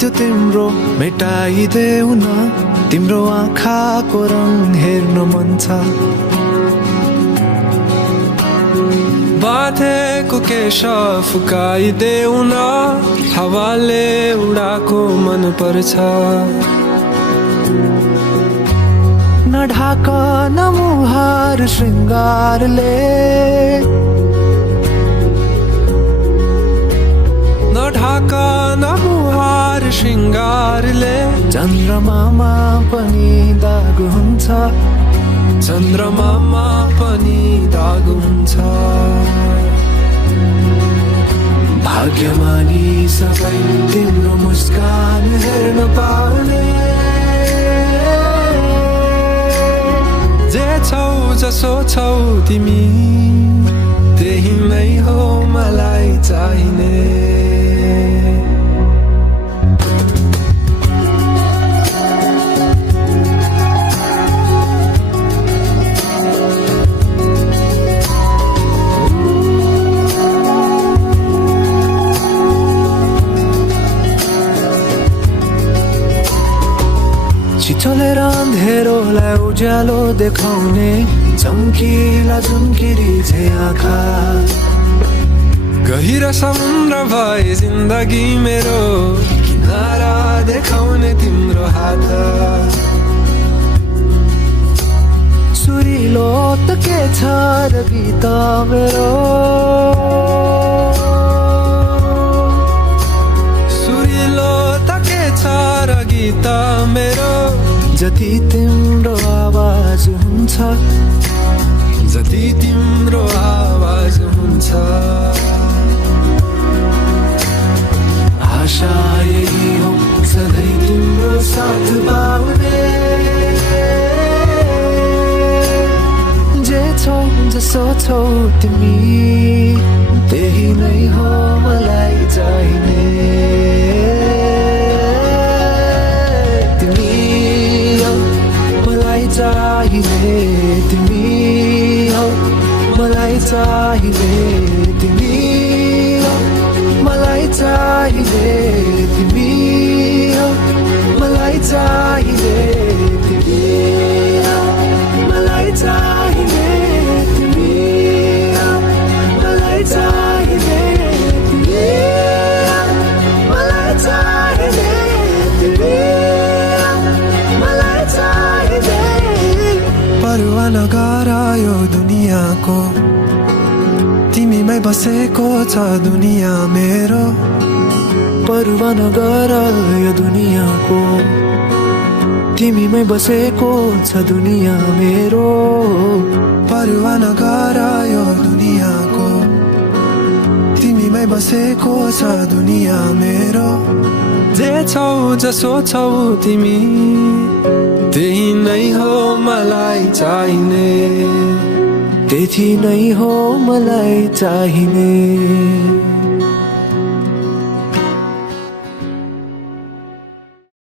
त्यो तिम्रो मेटाइदेऊ न तिम्रो आँखाको रङ हेर्न मन छ बाँधेको केश फुकाइदेऊ न हावाले उडाको मन पर्छ न ढाक न मुहार श्रृङ्गारले न ढाक न मुहार श्रृङ्गारले चन्द्रमामा पनि दाग हुन्छ चन्द्रमामा पनि दाग हुन्छ भाग्यमानी सबै तिम्रो मुस्कान हेर्न पाउने जे छौ जसो छौ तिमी त्यही नै हो मलाई चाहिने छिचोलेर अँधेरोलाई उज्यालो देखाउने चम्किला चम्किरी छे आँखा गहिरो समुद्र भए जिन्दगी मेरो किनारा देखाउने तिम्रो हात सुरिलो त के छ र गीत मेरो सुरिलो त के छ र गीत मेरो जति तिम्रो आवाज हुन्छ जति तिम्रो आवाज हुन्छ आशा यही हो सधैँ तिम्रो साथ पाउने जे छौ जसो छौ तिमी त्यही नै हो मलाई चाहिने चाहिने तिमी हौ मलाई चाहिने तिमी हौ मलाई चाहिने तिमी हौ मलाई चाहिने तिमी हौ मलाई चाहिने तिमी हौ मलाई चाहिने तिमी हौ मलाई चाहिने तिमी हौ मलाई चाहिने परवा नगर यो दुनियाँको तिमीमै बसेको छ दुनियाँ मेरो परवा नगर यो दुनियाँको तिमीमै बसेको छ दुनियाँ मेरो परवा नगर यो दुनियाँको तिमीमै बसेको छ दुनियाँ मेरो जे छौ जसो छौ तिमी त्यही नै हो मलाई चाहिने त्यही नै हो मलाई चाहिने